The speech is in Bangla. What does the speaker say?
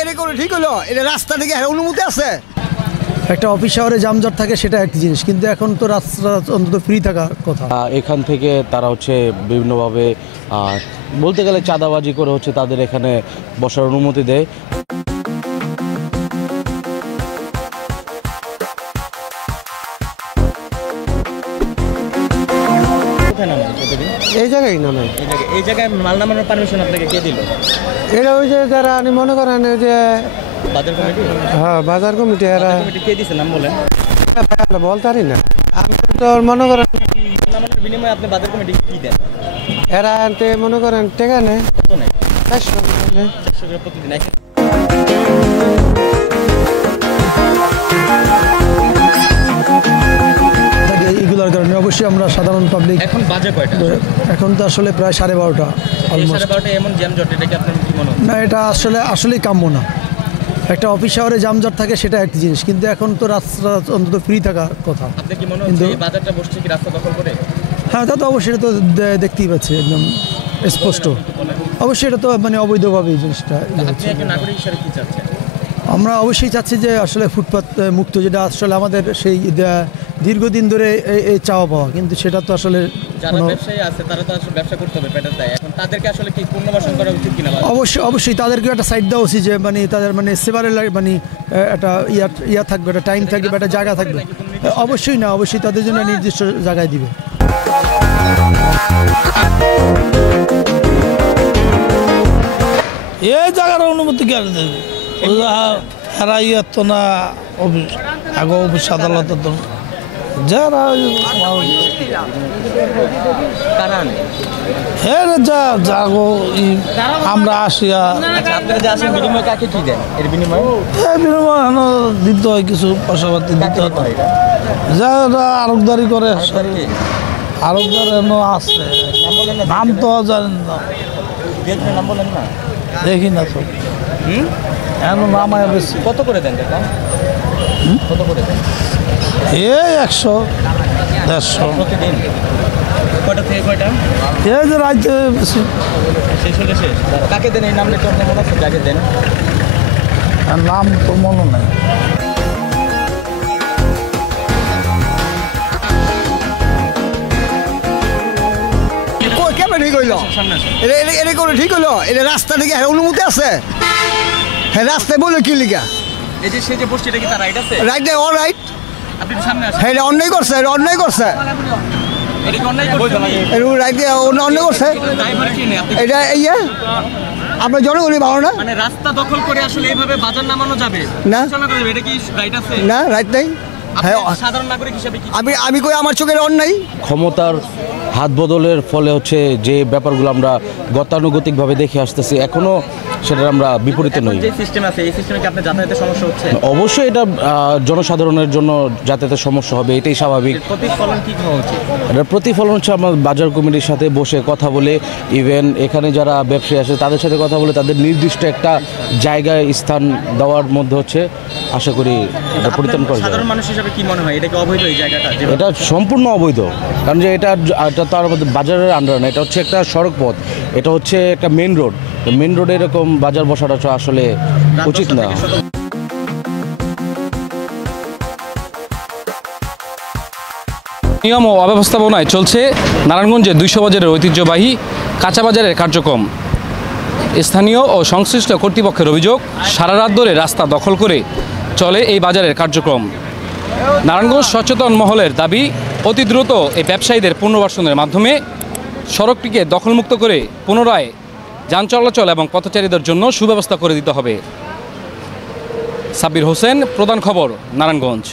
এটা করে ঠিক হলো, এটা রাস্তা থেকে অনুমতি আছে। একটা অফিস শহরে জামজট থাকে সেটা এক জিনিস, কিন্তু এখন তো রাস্তা অন্তত ফ্রি থাকার কথা। এখান থেকে তারা হচ্ছে বিভিন্নভাবে বলতে গেলে চাঁদাবাজি করে হচ্ছে তাদের এখানে বসার অনুমতি দেয়। এই জায়গায় না নাই, এই জায়গায় মাল নামানোর পারমিশন আপনাকে কে দিল? এটা ওই যে যারা মনে করেন যে বাজার কমিটি? হ্যাঁ, বাজার কমিটি। এরা কে দিছে নাম বলেন? বলতে পারি না আমি তো। মনে করেন নামানোর বিনিময়ে আপনি বাজার কমিটি কি দেন? এরা আনতে মনে করেন টেকা নেই, কত নেই? 400 করে প্রতিদিন। এগুলোর কারণে অবশ্যই আমরা সাধারণ পাবলিক। এখন বাজে কয়টা? এখন তো আসলে প্রায় 12:30 অলমোস্ট। 12:30 এমন জ্যামজট, এটা কি আপনার কি মনে হয়? না, এটা আসলেই কাম্য না। একটা অফিস শহরে জামজট থাকে সেটা এক জিনিস, কিন্তু এখন তো রাস্তা অন্তত ফ্রি থাকার কথা। আপনি কি মনে হচ্ছে এই বাজারটা বসছে কি রাস্তা দখল করে? হ্যাঁ, তা তো অবশ্যই, এটা তো দেখতেই পাচ্ছি একদম স্পষ্ট। অবশ্যই এটা তো অবৈধভাবে এই জিনিসটা। আপনি একজন নাগরিক হিসেবে কি চাচ্ছেন? আমরা অবশ্যই চাচ্ছি যে আসলে ফুটপাত মুক্ত, যেটা আসলে আমাদের সেই দীর্ঘদিন ধরে এই চাওয়া পাওয়া, কিন্তু সেটা তো আসলে যারা ব্যবসায়ী আছে তারা তো আসলে ব্যবসা করতে হবে পেটের দায়ে। এখন তাদেরকে আসলে কি পুনর্বাসন করা উচিত কিনা? অবশ্যই তাদেরকে একটা সাইড দেওয়া উচিত, যে তাদের সেভারেল একটা ইয়া থাকবে, একটা টাইম থাকবে, একটা জায়গা থাকবে। অবশ্যই না, অবশ্যই তাদের জন্য নির্দিষ্ট জায়গায় দিবে। এই জায়গার অনুমতি কে দেবে? এরা ইয়ে তো না, অফিস আগে অফিস আদালত তো যারা আমরা আসিয়া দিতে হয় কিছু পয়সাপাতি দিতে হয়। যারা আরবদারি করে আরবদার আছে, নাম তো জানেন না, দেখি না তো। নামায় বেশি কত করে দেন? কত করে দেন? এই 100 150 প্রতিদিন। কয়টা থেকে কয়টা? এই যে রাইতে বেশি শেষ হলে শেষ। কাকে দেন এই নাম? লিখে আপনার মনে আছে কাকে দেন? নাম তো মনে নাই। কেমন ঠিক হইলো? এটা করে ঠিক হলো, এটা রাস্তা থেকে অনুমতি আছে। হ্যাঁ, রাস্তায় বলে কি লিখা? এই যে সে যে বসছে, এটা কি তার রাইট আছে? রাইট নেই, অল রাইট। আপনি সামনে আসেন। হ্যাঁ, এটা অন্যায় করছে, এটা অন্যায় করছে। এটা কি অন্যায় করছে? রাইট অন্যায় করছে। ড্রাইভার কি নেই? এটা আপনার জনগণই ভালো না। মানে রাস্তা দখল করে আসলে এইভাবে বাজার নামানো যাবে না? এটা কি রাইট আছে? না, রাইট নেই। হ্যাঁ, সাধারণ নাগরিক হিসেবে কি আমি কই আমার চোখের অন্যায়? ক্ষমতার হাত বদলের ফলে হচ্ছে যে ব্যাপারগুলো আমরা গতানুগতিকভাবে দেখে আসতেছি, এখনও সেটার আমরা বিপরীতে নই। যে সিস্টেম আছে, এই সিস্টেমে কি আপনার যাতায়াতের সমস্যা হচ্ছে? অবশ্যই এটা জনসাধারণের জন্য যাতায়াতের সমস্যা হবে, এটাই স্বাভাবিক। প্রতিফলন কি হওয়া উচিত? এটার প্রতিফলন হচ্ছে আমার বাজার কমিটির সাথে বসে কথা বলে, ইভেন এখানে যারা ব্যবসায়ী আছে তাদের সাথে কথা বলে তাদের নির্দিষ্ট একটা জায়গায় স্থান দেওয়ার মধ্যে হচ্ছে আশা করি এটা পরিত্রাণ করা যাবে। সাধারণ মানুষ হিসেবে কি মনে হয় এটা কি অবৈধ এই জায়গাটা? এটা সম্পূর্ণ অবৈধ, কারণ যে এটা তো আর বাজারের আন্ডার না, এটা হচ্ছে একটা সড়ক পথ, এটা হচ্ছে একটা মেন রোড। মেন রোডে এরকম বাজার বসাটা আসলে উচিত না। নিয়ম ও অব্যবস্থাপনায় চলছে নারায়ণগঞ্জে 200 বাজারের ঐতিহ্যবাহী কাঁচা বাজারের কার্যক্রম। স্থানীয় ও সংশ্লিষ্ট কর্তৃপক্ষের অভিযোগ, সারা রাত ধরে রাস্তা দখল করে চলে এই বাজারের কার্যক্রম। নারায়ণগঞ্জ সচেতন মহলের দাবি, অতি দ্রুত এই ব্যবসায়ীদের পুনর্বাসনের মাধ্যমে সড়কটিকে দখলমুক্ত করে পুনরায় যান চলাচল এবং পথচারীদের জন্য সুব্যবস্থা করে দিতে হবে। সাব্বির হোসেন, প্রধান খবর, নারায়ণগঞ্জ।